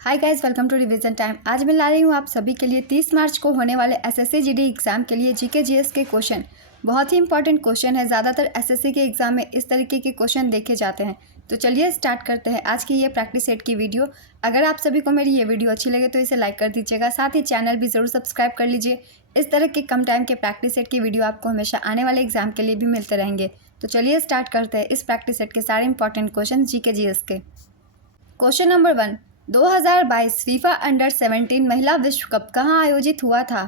Hi guys, welcome to revision time. आज मैं ला रही हूँ आप सभी के लिए 30 मार्च को होने वाले एसएससी जीडी एग्ज़ाम के लिए जीके जीएस के क्वेश्चन। बहुत ही इंपॉर्टेंट क्वेश्चन है। ज़्यादातर एसएससी के एग्ज़ाम में इस तरीके के क्वेश्चन देखे जाते हैं। तो चलिए स्टार्ट करते हैं आज की ये प्रैक्टिस सेट की वीडियो। अगर आप सभी को मेरी ये वीडियो अच्छी लगे तो इसे लाइक कर दीजिएगा, साथ ही चैनल भी ज़रूर सब्सक्राइब कर लीजिए। इस तरह के कम टाइम के प्रैक्टिस सेट की वीडियो आपको हमेशा आने वाले एग्जाम के लिए भी मिलते रहेंगे। तो चलिए स्टार्ट करते हैं इस प्रैक्टिस सेट के सारे इंपॉर्टेंट क्वेश्चन जीके जीएस के। क्वेश्चन नंबर 1, 2022 फीफा अंडर 17 महिला विश्व कप कहाँ आयोजित हुआ था?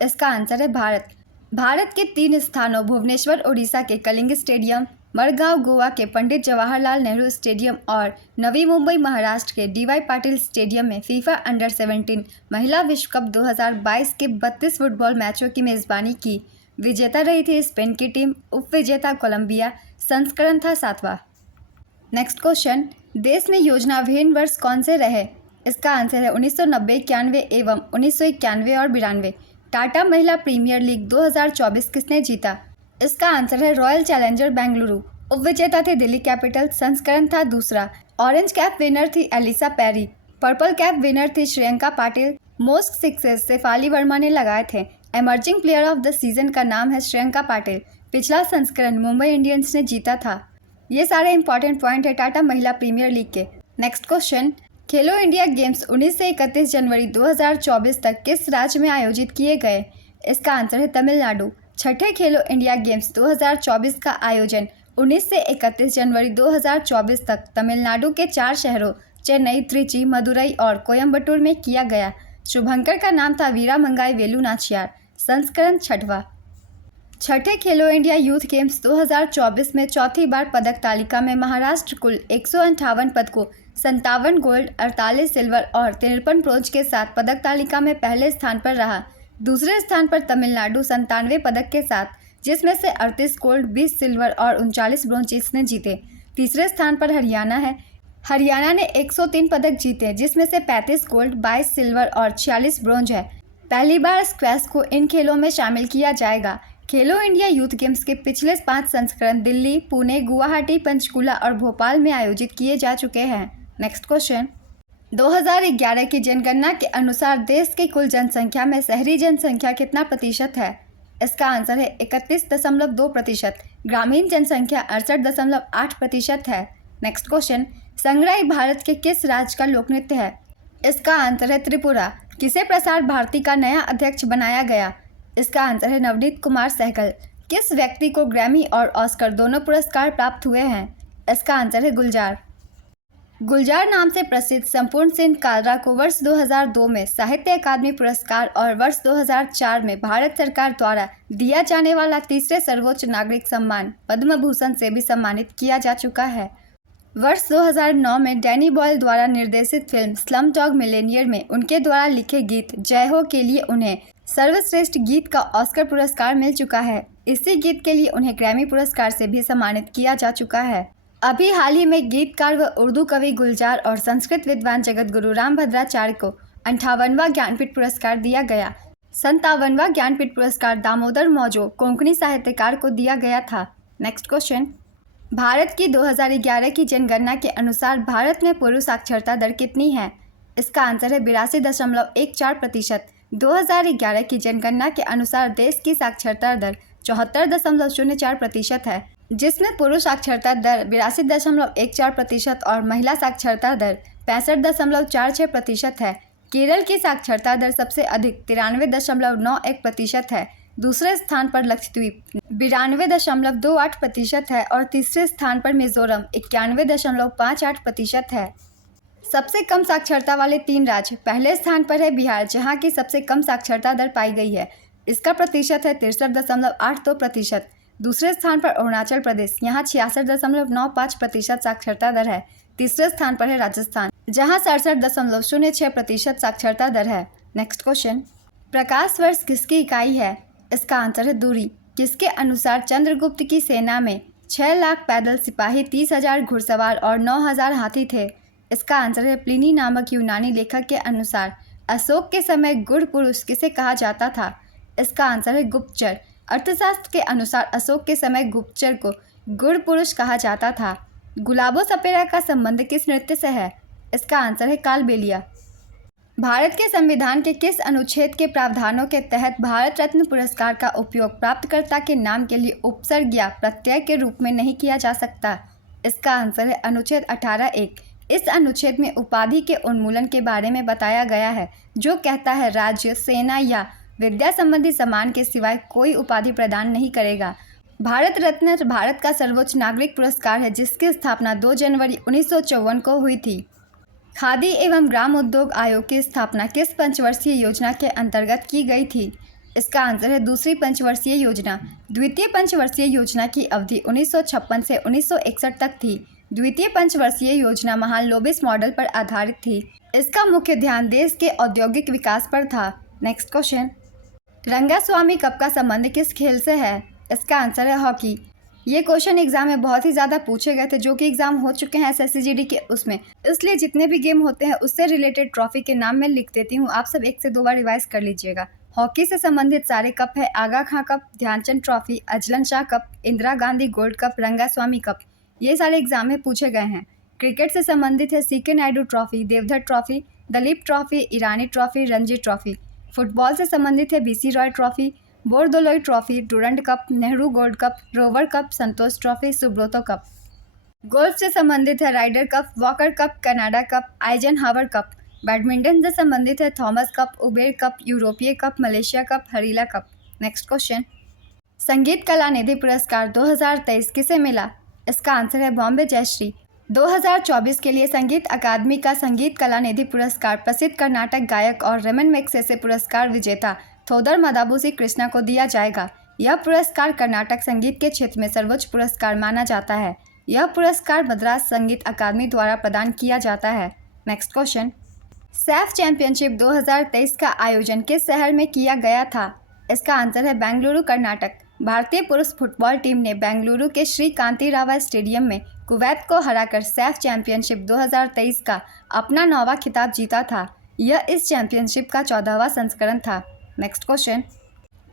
इसका आंसर है भारत। भारत के 3 स्थानों भुवनेश्वर उड़ीसा के कलिंग स्टेडियम, मडगांव गोवा के पंडित जवाहरलाल नेहरू स्टेडियम और नवी मुंबई महाराष्ट्र के डीवाई पाटिल स्टेडियम में फीफा अंडर 17 महिला विश्व कप 2022 के 32 फुटबॉल मैचों की मेज़बानी की। विजेता रही थी स्पेन की टीम, उप विजेता कोलंबिया। संस्करण था 7वां। नेक्स्ट क्वेश्चन, देश में योजनाविहीन वर्ष कौन से रहे? इसका आंसर है 1990, 91 एवं 1991 और 92। टाटा महिला प्रीमियर लीग 2024 किसने जीता? इसका आंसर है रॉयल चैलेंजर बेंगलुरु। उपविजेता थे दिल्ली कैपिटल। संस्करण था 2। ऑरेंज कैप विनर थी Ellyse Perry. Purple cap winner थी श्रेयंका पाटिल। मोस्ट सिक्सेस शेफाली वर्मा ने लगाए थे। Emerging player of the season का नाम है श्रेयंका पाटिल। पिछला संस्करण मुंबई इंडियंस ने जीता था। ये सारे इंपॉर्टेंट पॉइंट है टाटा महिला प्रीमियर लीग के। नेक्स्ट क्वेश्चन, खेलो इंडिया गेम्स 19 से 31 जनवरी 2024 तक किस राज्य में आयोजित किए गए? इसका आंसर है तमिलनाडु। छठे खेलो इंडिया गेम्स 2024 का आयोजन 19 से 31 जनवरी 2024 तक तमिलनाडु के 4 शहरों चेन्नई, त्रिची, मदुरई और कोयम्बटूर में किया गया। शुभंकर का नाम था वीरामंगाई वेलु नाचियार। संस्करण 6वां। छठे खेलो इंडिया यूथ गेम्स 2024 में चौथी बार पदक तालिका में महाराष्ट्र कुल 158 पदकों, 57 गोल्ड, 48 सिल्वर और 53 ब्रोंज के साथ पदक तालिका में पहले स्थान पर रहा। दूसरे स्थान पर तमिलनाडु 97 पदक के साथ, जिसमें से 38 गोल्ड, 20 सिल्वर और 39 ब्रोंज इसने जीते। तीसरे स्थान पर हरियाणा है। हरियाणा ने 103 पदक जीते, जिसमें से 35 गोल्ड, 22 सिल्वर और 46 ब्रोंज है। पहली बार स्क्वैश को इन खेलों में शामिल किया जाएगा। खेलो इंडिया यूथ गेम्स के पिछले 5 संस्करण दिल्ली, पुणे, गुवाहाटी, पंचकुला और भोपाल में आयोजित किए जा चुके हैं। नेक्स्ट क्वेश्चन, 2011 की जनगणना के अनुसार देश की कुल जनसंख्या में शहरी जनसंख्या कितना प्रतिशत है? इसका आंसर है 31.2%। ग्रामीण जनसंख्या 68.8% है। नेक्स्ट क्वेश्चन, संग्राई भारत के किस राज्य का लोक नृत्य है? इसका आंसर है त्रिपुरा। किसे प्रसार भारती का नया अध्यक्ष बनाया गया? इसका आंसर है नवनीत कुमार सहगल। किस व्यक्ति को ग्रैमी और ऑस्कर दोनों पुरस्कार प्राप्त हुए हैं? इसका आंसर है गुलजार। गुलजार नाम से प्रसिद्ध संपूर्ण सिंह कालरा को वर्ष 2002 में साहित्य अकादमी पुरस्कार और वर्ष 2004 में भारत सरकार द्वारा दिया जाने वाला तीसरे सर्वोच्च नागरिक सम्मान पद्म भूषण से भी सम्मानित किया जा चुका है। वर्ष 2009 में डैनी बॉयल द्वारा निर्देशित फिल्म स्लम डॉग मिलेनियर में उनके द्वारा लिखे गीत जय हो के लिए उन्हें सर्वश्रेष्ठ गीत का ऑस्कर पुरस्कार मिल चुका है। इसी गीत के लिए उन्हें ग्रैमी पुरस्कार से भी सम्मानित किया जा चुका है। अभी हाल ही में गीतकार व उर्दू कवि गुलजार और संस्कृत विद्वान जगत गुरु रामभद्राचार्य को 58वां ज्ञानपीठ पुरस्कार दिया गया। 57वां ज्ञानपीठ पुरस्कार दामोदर मौजो कोंकणी साहित्यकार को दिया गया था। नेक्स्ट क्वेश्चन, भारत की 2011 की जनगणना के अनुसार भारत में पुरुष साक्षरता दर कितनी है? इसका आंसर है 82.14%। 2011 की जनगणना के अनुसार देश की साक्षरता दर 74.04% है, जिसमें पुरुष साक्षरता दर 82.14% और महिला साक्षरता दर 65.46% है। केरल की साक्षरता दर सबसे अधिक 93.91% है। दूसरे स्थान पर लक्षद्वीप 92.28% है और तीसरे स्थान पर मिजोरम 91.58% है। सबसे कम साक्षरता वाले 3 राज्य, पहले स्थान पर है बिहार, जहां की सबसे कम साक्षरता दर पाई गई है। इसका प्रतिशत है 63.82%। दूसरे स्थान पर अरुणाचल प्रदेश, यहाँ 66.95% साक्षरता दर है। तीसरे स्थान पर है राजस्थान, जहाँ 67.06% साक्षरता दर है। नेक्स्ट क्वेश्चन, प्रकाश वर्ष किसकी इकाई है? इसका आंसर है दूरी। किसके अनुसार चंद्रगुप्त की सेना में 6 लाख पैदल सिपाही, 30,000 घुड़सवार और 9,000 हाथी थे? इसका आंसर है प्लिनी नामक यूनानी लेखक के अनुसार। अशोक के समय गुड़ पुरुष किसे कहा जाता था? इसका आंसर है गुप्तचर। अर्थशास्त्र के अनुसार अशोक के समय गुप्तचर को गुड़ पुरुष कहा जाता था। गुलाबो सपेरा का संबंध किस नृत्य से है? इसका आंसर है कालबेलिया। भारत के संविधान के किस अनुच्छेद के प्रावधानों के तहत भारत रत्न पुरस्कार का उपयोग प्राप्तकर्ता के नाम के लिए उपसर्ग या प्रत्यय के रूप में नहीं किया जा सकता? इसका आंसर है अनुच्छेद 18(1). इस अनुच्छेद में उपाधि के उन्मूलन के बारे में बताया गया है, जो कहता है राज्य, सेना या विद्या संबंधी सम्मान के सिवाय कोई उपाधि प्रदान नहीं करेगा। भारत रत्न भारत का सर्वोच्च नागरिक पुरस्कार है, जिसकी स्थापना 2 जनवरी 1954 को हुई थी। खादी एवं ग्राम उद्योग आयोग की स्थापना किस पंचवर्षीय योजना के अंतर्गत की गई थी? इसका आंसर है दूसरी पंचवर्षीय योजना। द्वितीय पंचवर्षीय योजना की अवधि 1956 से 1961 तक थी। द्वितीय पंचवर्षीय योजना महान लोबिस मॉडल पर आधारित थी। इसका मुख्य ध्यान देश के औद्योगिक विकास पर था। नेक्स्ट क्वेश्चन, रंगास्वामी कप का संबंध किस खेल से है? इसका आंसर है हॉकी। ये क्वेश्चन एग्जाम में बहुत ही ज़्यादा पूछे गए थे, जो कि एग्जाम हो चुके हैं एसएससी जीडी के उसमें, इसलिए जितने भी गेम होते हैं उससे रिलेटेड ट्रॉफी के नाम मैं लिख देती हूँ। आप सब 1 से 2 बार रिवाइज कर लीजिएगा। हॉकी से संबंधित सारे कप है Aga Khan cup, Dhyanchand trophy, Azlan Shah cup, Indira Gandhi gold cup, Rangaswamy cup. ये सारे एग्जाम में पूछे गए हैं। क्रिकेट से संबंधित है CK Naidu trophy, Deodhar trophy, Duleep trophy, Irani trophy, Ranji trophy. Football से संबंधित है BC Roy trophy, Bordoloi trophy, Durand cup, Nehru gold cup, rover cup, Santosh trophy, Subroto cup. Golf से संबंधित है Ryder cup, Walker cup, Canada cup, Eisenhower cup. Badminton से संबंधित है Thomas cup, Uber cup, European cup, Malaysia cup, हरीला cup. Next question, Sangeet Kala निधि पुरस्कार 2023 किसे मिला? इसका आंसर है बॉम्बे जयश्री। 2024 के लिए संगीत अकादमी का संगीत कला निधि पुरस्कार प्रसिद्ध कर्नाटक गायक और रमन मैग्सेसे पुरस्कार विजेता थोदर मदाबुसी कृष्णा को दिया जाएगा। यह पुरस्कार कर्नाटक संगीत के क्षेत्र में सर्वोच्च पुरस्कार माना जाता है। यह पुरस्कार मद्रास संगीत अकादमी द्वारा प्रदान किया जाता है। नेक्स्ट क्वेश्चन, सैफ चैंपियनशिप 2023 का आयोजन किस शहर में किया गया था? इसका आंसर है बेंगलुरु, कर्नाटक। भारतीय पुरुष फुटबॉल टीम ने बेंगलुरु के श्री कांतिरावा स्टेडियम में कुवैत को हराकर सैफ चैंपियनशिप 2023 का अपना 9वां खिताब जीता था। यह इस चैंपियनशिप का 14वां संस्करण था। नेक्स्ट क्वेश्चन,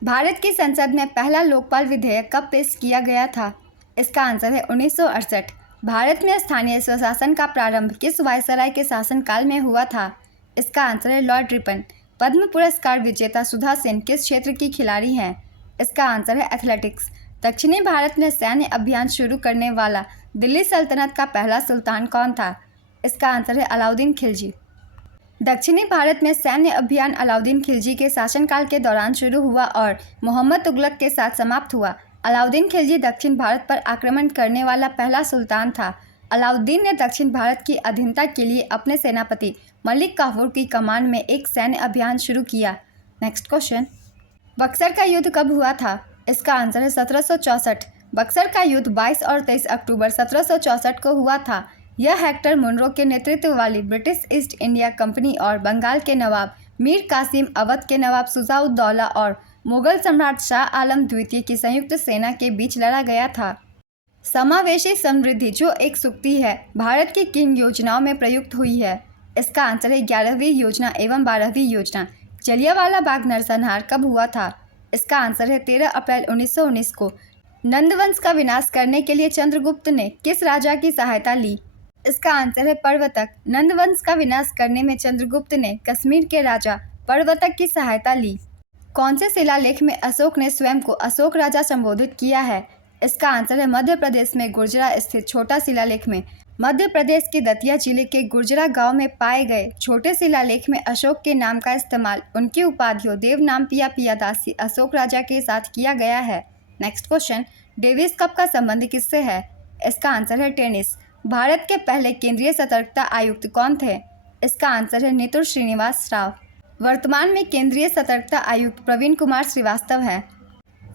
भारत की संसद में पहला लोकपाल विधेयक कब पेश किया गया था? इसका आंसर है 1968। भारत में स्थानीय स्वशासन का प्रारंभ किस वायसराय के शासनकाल में हुआ था? इसका आंसर है लॉर्ड रिपन। पद्म पुरस्कार विजेता सुधा सेन किस क्षेत्र की खिलाड़ी हैं? इसका आंसर है एथलेटिक्स। दक्षिणी भारत में सैन्य अभियान शुरू करने वाला दिल्ली सल्तनत का पहला सुल्तान कौन था? इसका आंसर है अलाउद्दीन खिलजी। दक्षिणी भारत में सैन्य अभियान अलाउद्दीन खिलजी के शासनकाल के दौरान शुरू हुआ और मोहम्मद तुगलक के साथ समाप्त हुआ। अलाउद्दीन खिलजी दक्षिण भारत पर आक्रमण करने वाला पहला सुल्तान था। अलाउद्दीन ने दक्षिण भारत की अधीनता के लिए अपने सेनापति मलिक काफूर की कमान में एक सैन्य अभियान शुरू किया। नेक्स्ट क्वेश्चन, बक्सर का युद्ध कब हुआ था? इसका आंसर है 1764। बक्सर का युद्ध 22 और 23 अक्टूबर 1764 को हुआ था। यह हेक्टर मुनरो के नेतृत्व वाली ब्रिटिश ईस्ट इंडिया कंपनी और बंगाल के नवाब मीर कासिम, अवध के नवाब शुजा-उद-दौला और मुगल सम्राट शाह आलम द्वितीय की संयुक्त सेना के बीच लड़ा गया था। समावेशी समृद्धि जो एक सूक्ति है, भारत की किन योजनाओं में प्रयुक्त हुई है? इसका आंसर है 11वीं योजना एवं 12वीं योजना। जलियांवाला बाग नरसंहार कब हुआ था? इसका आंसर है 13 अप्रैल 1919 को। नंदवंश का विनाश करने के लिए चंद्रगुप्त ने किस राजा की सहायता ली? इसका आंसर है पर्वतक। नंदवंश का विनाश करने में चंद्रगुप्त ने कश्मीर के राजा पर्वतक की सहायता ली। कौन से शिलालेख में अशोक ने स्वयं को अशोक राजा संबोधित किया है? इसका आंसर है मध्य प्रदेश में गुर्जरा स्थित छोटा शिलालेख में। मध्य प्रदेश के दतिया जिले के गुर्जरा गांव में पाए गए छोटे शिलालेख में अशोक के नाम का इस्तेमाल उनकी उपाधियों देवनाम पिया पियादासी अशोक राजा के साथ किया गया है। नेक्स्ट क्वेश्चन, डेविस कप का संबंध किससे है? इसका आंसर है टेनिस। भारत के पहले केंद्रीय सतर्कता आयुक्त कौन थे? इसका आंसर है नितुर श्रीनिवास राव। वर्तमान में केंद्रीय सतर्कता आयुक्त प्रवीण कुमार श्रीवास्तव है।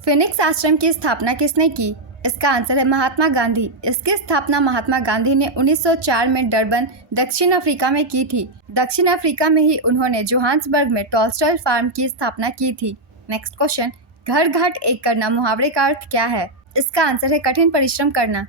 फिनिक्स आश्रम की स्थापना किसने की? इसका आंसर है महात्मा गांधी। इसकी स्थापना महात्मा गांधी ने 1904 में डरबन, दक्षिण अफ्रीका में की थी। दक्षिण अफ्रीका में ही उन्होंने जोहान्सबर्ग में टॉलस्टॉय फार्म की स्थापना की थी। नेक्स्ट क्वेश्चन, घर घाट एक करना मुहावरे का अर्थ क्या है? इसका आंसर है कठिन परिश्रम करना।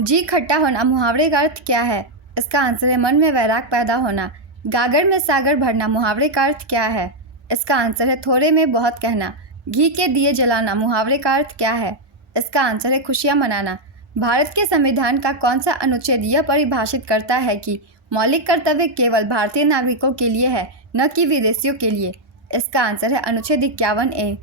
जी खट्टा होना मुहावरे का अर्थ क्या है? इसका आंसर है मन में वैराग पैदा होना। गागर में सागर भरना मुहावरे का अर्थ क्या है? इसका आंसर है थोड़े में बहुत कहना। घी के दिए जलाना मुहावरे का अर्थ क्या है? इसका आंसर है खुशियां मनाना। भारत के संविधान का कौन सा अनुच्छेद यह परिभाषित करता है कि मौलिक कर्तव्य केवल भारतीय नागरिकों के लिए है, न कि विदेशियों के लिए? इसका आंसर है अनुच्छेद 51A।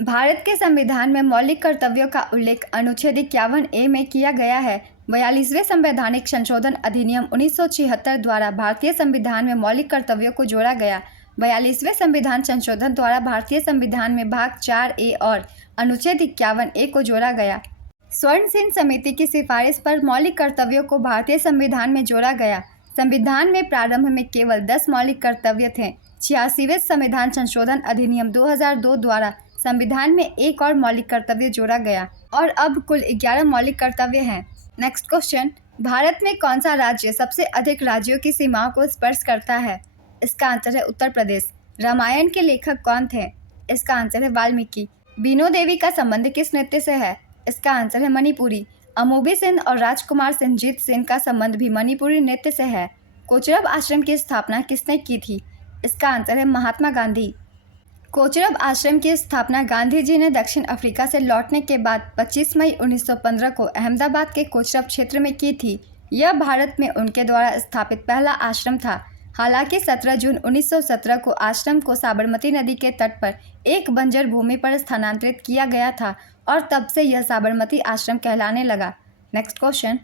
भारत के संविधान में मौलिक कर्तव्यों का उल्लेख अनुच्छेद 51A में किया गया है। 42वें संवैधानिक संशोधन अधिनियम 1976 द्वारा भारतीय संविधान में मौलिक कर्तव्यों को जोड़ा गया। 42वें संविधान संशोधन द्वारा भारतीय संविधान में भाग 4A और अनुच्छेद 51A को जोड़ा गया। स्वर्ण सिंह समिति की सिफारिश पर मौलिक कर्तव्यों को भारतीय संविधान में जोड़ा गया। संविधान में प्रारंभ में केवल 10 मौलिक कर्तव्य थे। 86वें संविधान संशोधन अधिनियम 2002 द्वारा संविधान में एक और मौलिक कर्तव्य जोड़ा गया और अब कुल 11 मौलिक कर्तव्य हैं। नेक्स्ट क्वेश्चन, भारत में कौन सा राज्य सबसे अधिक राज्यों की सीमाओं को स्पर्श करता है? इसका आंसर है उत्तर प्रदेश। रामायण के लेखक कौन थे? इसका आंसर है वाल्मीकि। बीनो देवी का संबंध किस नृत्य से है? इसका आंसर है मणिपुरी। अमूबी सेन और राजकुमार सिंहजीत सेन का संबंध भी मणिपुरी नृत्य से है। कोचरब आश्रम की स्थापना किसने की थी? इसका आंसर है महात्मा गांधी। कोचरब आश्रम की स्थापना गांधी जी ने दक्षिण अफ्रीका से लौटने के बाद 25 मई 1915 को अहमदाबाद के कोचरब क्षेत्र में की थी। यह भारत में उनके द्वारा स्थापित पहला आश्रम था। हालांकि 17 जून 1917 को आश्रम को साबरमती नदी के तट पर एक बंजर भूमि पर स्थानांतरित किया गया था और तब से यह साबरमती आश्रम कहलाने लगा। नेक्स्ट क्वेश्चन,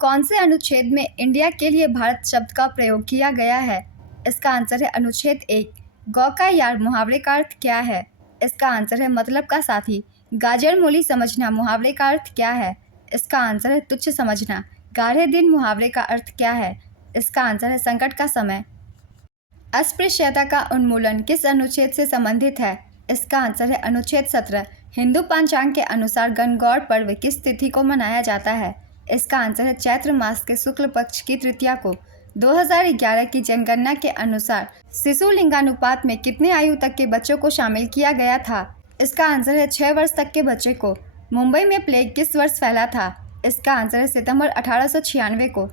कौन से अनुच्छेद में इंडिया के लिए भारत शब्द का प्रयोग किया गया है? इसका आंसर है अनुच्छेद 1। गौ का यार मुहावरे का अर्थ क्या है? इसका आंसर है मतलब का साथी। गाजर मूली समझना मुहावरे का अर्थ क्या है? इसका आंसर है तुच्छ समझना। गाढ़े दिन मुहावरे का अर्थ क्या है? इसका आंसर है संकट का समय। अस्पृश्यता का उन्मूलन किस अनुच्छेद से संबंधित है? इसका आंसर है अनुच्छेद 17। हिंदू पंचांग के अनुसार गणगौर पर्व किस तिथि को मनाया जाता है? इसका आंसर है चैत्र मास के शुक्ल पक्ष की तृतीया को। 2011 की जनगणना के अनुसार शिशु लिंगानुपात में कितने आयु तक के बच्चों को शामिल किया गया था? इसका आंसर है 6 वर्ष तक के बच्चे को। मुंबई में प्लेग किस वर्ष फैला था? इसका आंसर है सितंबर 1896 को।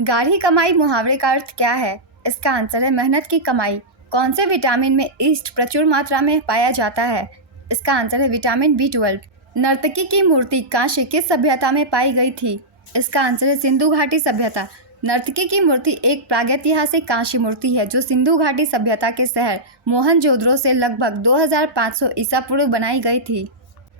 गाढ़ी कमाई मुहावरे का अर्थ क्या है? इसका आंसर है मेहनत की कमाई। कौन से विटामिन में ईस्ट प्रचुर मात्रा में पाया जाता है? इसका आंसर है विटामिन B12। नर्तकी की मूर्ति काशी किस सभ्यता में पाई गई थी? इसका आंसर है सिंधु घाटी सभ्यता। नर्तकी की मूर्ति एक प्रागैतिहासिक कांस्य मूर्ति है जो सिंधु घाटी सभ्यता के शहर मोहनजोदड़ो से लगभग 2500 ईसा पूर्व बनाई गई थी।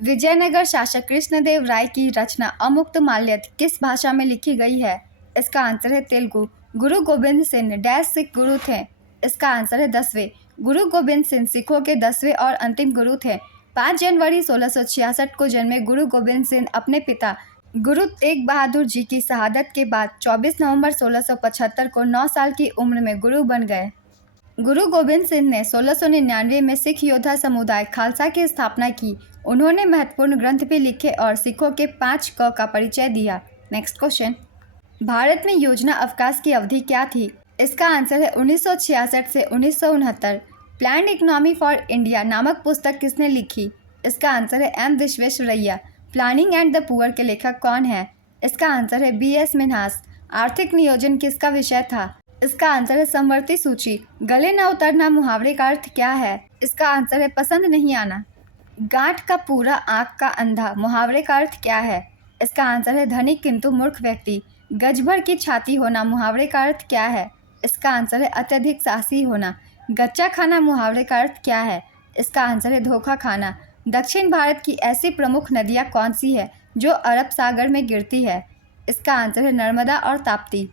विजयनगर शासक कृष्णदेव राय की रचना अमुक्तमाल्यद किस भाषा में लिखी गई है? इसका आंसर है तेलुगु। गुरु गोबिंद सिंह डैश सिख गुरु थे? इसका आंसर है 10वें। गुरु गोबिंद सिंह सिखों के 10वें और अंतिम गुरु थे। 5 जनवरी 1666 को जन्मे गुरु गोबिंद सिंह अपने पिता गुरु तेग बहादुर जी की शहादत के बाद 24 नवंबर 1675 को 9 साल की उम्र में गुरु बन गए। गुरु गोबिंद सिंह ने 1699 में सिख योद्धा समुदाय खालसा की स्थापना की। उन्होंने महत्वपूर्ण ग्रंथ भी लिखे और सिखों के 5 क का परिचय दिया। नेक्स्ट क्वेश्चन, भारत में योजना अवकाश की अवधि क्या थी? इसका आंसर है 1966 से 1969। प्लान्ड इकोनॉमी फॉर इंडिया नामक पुस्तक किसने लिखी? इसका आंसर है M Visvesvaraya. Planning and the poor के लेखक कौन है? इसका आंसर है BS मिन्हास। आर्थिक नियोजन किसका विषय था? इसका आंसर है समवर्ती सूची। गले न उतरना मुहावरे का अर्थ क्या है? इसका आंसर है पसंद नहीं आना। गांठ का पूरा आँख का अंधा मुहावरे का अर्थ क्या है? इसका आंसर है धनिक किंतु मूर्ख व्यक्ति। गज भर की छाती होना मुहावरे का अर्थ क्या है? इसका आंसर है अत्यधिक साहसी होना। गच्चा खाना मुहावरे का अर्थ क्या है? इसका आंसर है धोखा खाना। दक्षिण भारत की ऐसी प्रमुख नदियाँ कौन सी है जो अरब सागर में गिरती है? इसका आंसर है नर्मदा और ताप्ती।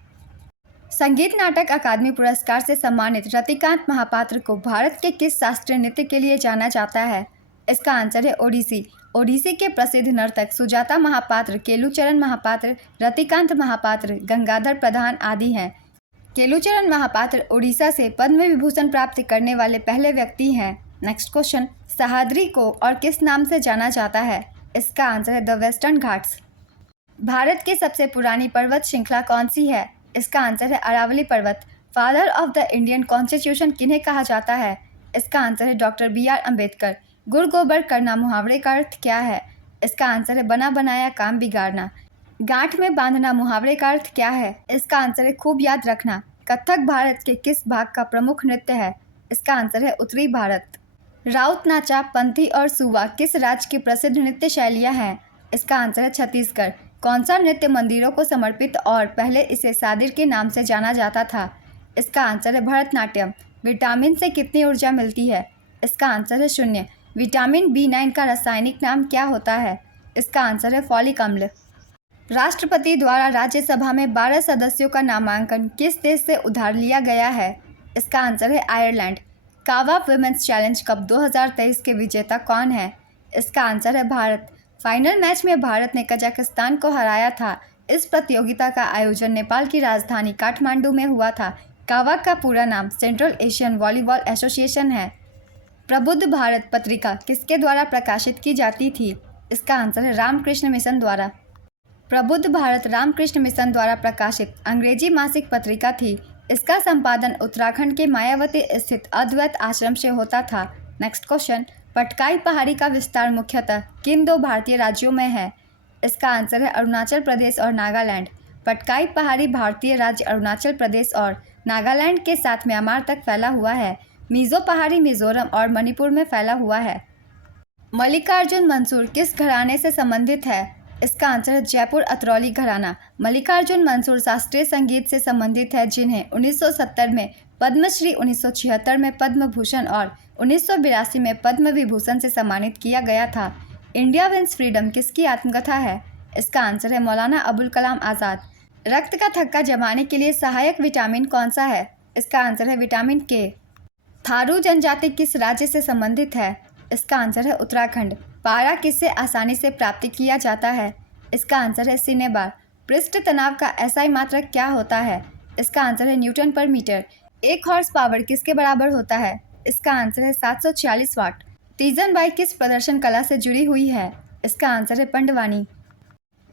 संगीत नाटक अकादमी पुरस्कार से सम्मानित रतिकांत महापात्र को भारत के किस शास्त्रीय नृत्य के लिए जाना जाता है? इसका आंसर है ओडिसी। ओडिसी के प्रसिद्ध नर्तक सुजाता महापात्र, केलुचरण महापात्र, रतिकांत महापात्र, गंगाधर प्रधान आदि हैं। केलुचरण महापात्र ओडिशा से पद्म विभूषण प्राप्त करने वाले पहले व्यक्ति हैं। नेक्स्ट क्वेश्चन, सह्याद्री को और किस नाम से जाना जाता है? इसका आंसर है द वेस्टर्न घाट्स। भारत की सबसे पुरानी पर्वत श्रृंखला कौन सी है? इसका आंसर है अरावली पर्वत। Father of the Indian constitution किन्हें कहा जाता है? इसका आंसर है डॉक्टर BR अम्बेडकर। गुड़ गोबर करना मुहावरे का अर्थ क्या है? इसका आंसर है बना बनाया काम बिगाड़ना। गांठ में बांधना मुहावरे का अर्थ क्या है? इसका आंसर है खूब याद रखना। कथक भारत के किस भाग का प्रमुख नृत्य है? इसका आंसर है उत्तरी भारत। राउत नाचा, पंथी और सुवा किस राज्य की प्रसिद्ध नृत्य शैलियाँ हैं? इसका आंसर है छत्तीसगढ़। कौन सा नृत्य मंदिरों को समर्पित और पहले इसे सादिर के नाम से जाना जाता था? इसका आंसर है भरतनाट्यम। विटामिन से कितनी ऊर्जा मिलती है? इसका आंसर है 0। विटामिन B9 का रासायनिक नाम क्या होता है? इसका आंसर है फॉलिक अम्ल। राष्ट्रपति द्वारा राज्यसभा में 12 सदस्यों का नामांकन किस देश से उधार लिया गया है? इसका आंसर है आयरलैंड। कावा वुमेन्स चैलेंज कप 2023 के विजेता कौन है? इसका आंसर है भारत। फाइनल मैच में भारत ने कजाकिस्तान को हराया था। इस प्रतियोगिता का आयोजन नेपाल की राजधानी काठमांडू में हुआ था। कावा का पूरा नाम सेंट्रल एशियन वॉलीबॉल एसोसिएशन है। प्रबुद्ध भारत पत्रिका किसके द्वारा प्रकाशित की जाती थी? इसका आंसर है रामकृष्ण मिशन द्वारा। प्रबुद्ध भारत रामकृष्ण मिशन द्वारा प्रकाशित अंग्रेजी मासिक पत्रिका थी। इसका संपादन उत्तराखंड के मायावती स्थित अद्वैत आश्रम से होता था। नेक्स्ट क्वेश्चन, पटकाई पहाड़ी का विस्तार मुख्यतः किन 2 भारतीय राज्यों में है? इसका आंसर है अरुणाचल प्रदेश और नागालैंड। पटकाई पहाड़ी भारतीय राज्य अरुणाचल प्रदेश और नागालैंड के साथ म्यांमार तक फैला हुआ है। मिजो पहाड़ी मिजोरम और मणिपुर में फैला हुआ है। मल्लिकार्जुन मंसूर किस घराने से संबंधित है? इसका आंसर है जयपुर अतरौली घराना। मल्लिकार्जुन मंसूर शास्त्रीय संगीत से संबंधित है, जिन्हें 1970 में पद्मश्री, 1976 में पद्म भूषण और 1982 में पद्म विभूषण से सम्मानित किया गया था। इंडिया विंस फ्रीडम किसकी आत्मकथा है? इसका आंसर है मौलाना अबुल कलाम आज़ाद। रक्त का थक्का जमाने के लिए सहायक विटामिन कौन सा है? इसका आंसर है विटामिन के। थारू जनजाति किस राज्य से संबंधित है? इसका आंसर है उत्तराखंड। पारा किससे आसानी से प्राप्त किया जाता है? इसका आंसर है सिनेबार। पृष्ठ तनाव का एसआई मात्रक क्या होता है? इसका आंसर है न्यूटन पर मीटर। 1 हॉर्स पावर किसके बराबर होता है? इसका आंसर है 746 वाट। तीजन बाई किस प्रदर्शन कला से जुड़ी हुई है? इसका आंसर है पंडवानी।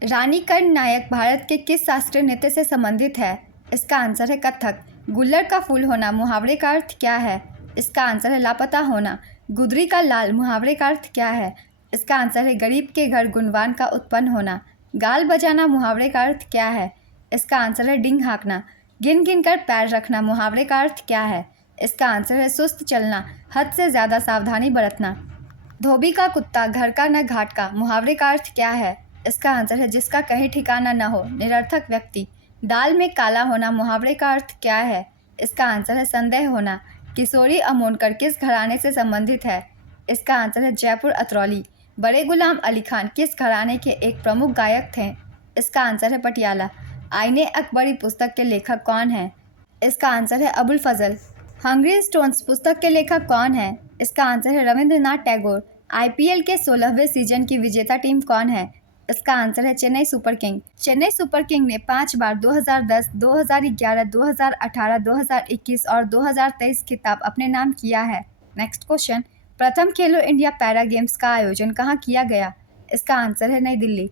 रानी कर्ण नायक भारत के किस शास्त्रीय नृत्य से संबंधित है? इसका आंसर है कथक। गुल्लर का फूल होना मुहावरे का अर्थ क्या है? इसका आंसर है लापता होना। गुदरी का लाल मुहावरे का अर्थ क्या है? इसका आंसर है गरीब के घर गुणवान का उत्पन्न होना। गाल बजाना मुहावरे का अर्थ क्या है? इसका आंसर है डींग हाँकना। गिन गिन कर पैर रखना मुहावरे का अर्थ क्या है? इसका आंसर है सुस्त चलना, हद से ज़्यादा सावधानी बरतना। धोबी का कुत्ता घर का न घाट का मुहावरे का अर्थ क्या है? इसका आंसर है जिसका कहीं ठिकाना न हो, निरर्थक व्यक्ति। दाल में काला होना मुहावरे का अर्थ क्या है? इसका आंसर है संदेह होना। किशोरी अमोनकर किस घराने से संबंधित है? इसका आंसर है जयपुर अतरौली। बड़े गुलाम अली खान किस घराने के एक प्रमुख गायक थे? इसका आंसर है पटियाला। आईने अकबरी पुस्तक के लेखक कौन है? इसका आंसर है अबुल फजल। हंग्री स्टोन्स पुस्तक के लेखक कौन है? इसका आंसर है रविंद्रनाथ टैगोर। आईपीएल के 16वें सीजन की विजेता टीम कौन है? इसका आंसर है Chennai super king. Chennai super king ने 5 बार 2010, 2011, 2018, 2021 और 2023 खिताब अपने नाम किया है। नेक्स्ट क्वेश्चन, प्रथम खेलो इंडिया पैरा गेम्स का आयोजन कहाँ किया गया? इसका आंसर है नई दिल्ली।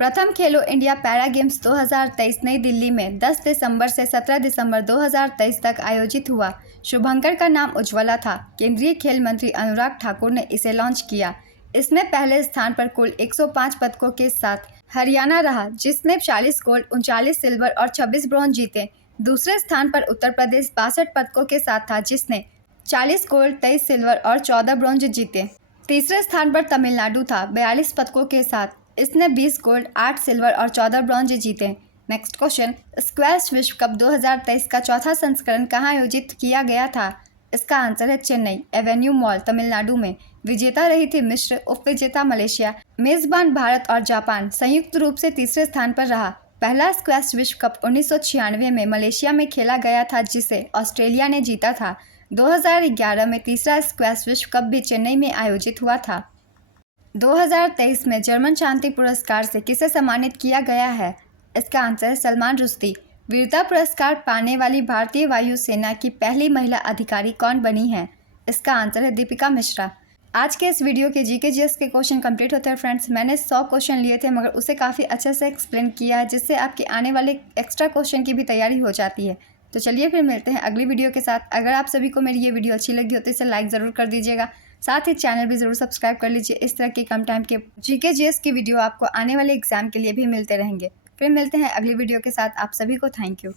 प्रथम खेलो इंडिया पैरा गेम्स 2023 नई दिल्ली में 10 दिसंबर से 17 दिसंबर 2023 तक आयोजित हुआ। शुभंकर का नाम उज्ज्वला था। केंद्रीय खेल मंत्री अनुराग ठाकुर ने इसे लॉन्च किया। इसमें पहले स्थान पर कुल 105 पदकों के साथ हरियाणा रहा, जिसने 40 गोल्ड, 39 सिल्वर और 26 ब्रॉन्ज जीते। दूसरे स्थान पर उत्तर प्रदेश 62 पदकों के साथ था, जिसने 40 गोल्ड, 23 सिल्वर और 14 ब्रॉन्ज जीते। तीसरे स्थान पर तमिलनाडु था 42 पदकों के साथ। इसने 20 गोल्ड, 8 सिल्वर और 14 ब्रॉन्ज जीते। नेक्स्ट क्वेश्चन, स्क्वैश विश्व कप 2023 का चौथा संस्करण कहाँ आयोजित किया गया था? इसका आंसर है चेन्नई एवेन्यू मॉल, तमिलनाडु में। विजेता रही थी मिस्र, उपविजेता मलेशिया। मेजबान भारत और जापान संयुक्त रूप से तीसरे स्थान पर रहा। पहला स्क्वैश विश्व कप 1996 में मलेशिया में खेला गया था, जिसे ऑस्ट्रेलिया ने जीता था। 2011 में तीसरा स्क्वैश विश्व कप भी चेन्नई में आयोजित हुआ था। 2023 में जर्मन शांति पुरस्कार से किसे सम्मानित किया गया है? इसका आंसर है सलमान रुश्दी। वीरता पुरस्कार पाने वाली भारतीय वायुसेना की पहली महिला अधिकारी कौन बनी है? इसका आंसर है दीपिका मिश्रा। आज के इस वीडियो के जीके जीएस के क्वेश्चन कंप्लीट होते हैं फ्रेंड्स। मैंने 100 क्वेश्चन लिए थे, मगर उसे काफ़ी अच्छे से एक्सप्लेन किया है, जिससे आपके आने वाले एक्स्ट्रा क्वेश्चन की भी तैयारी हो जाती है। तो चलिए फिर मिलते हैं अगली वीडियो के साथ। अगर आप सभी को मेरी ये वीडियो अच्छी लगी हो तो इसे लाइक ज़रूर कर दीजिएगा। साथ ही चैनल भी ज़रूर सब्सक्राइब कर लीजिए। इस तरह के कम टाइम के जीके जीएस की वीडियो आपको आने वाले एग्जाम के लिए भी मिलते रहेंगे। फिर मिलते हैं अगली वीडियो के साथ। आप सभी को थैंक यू।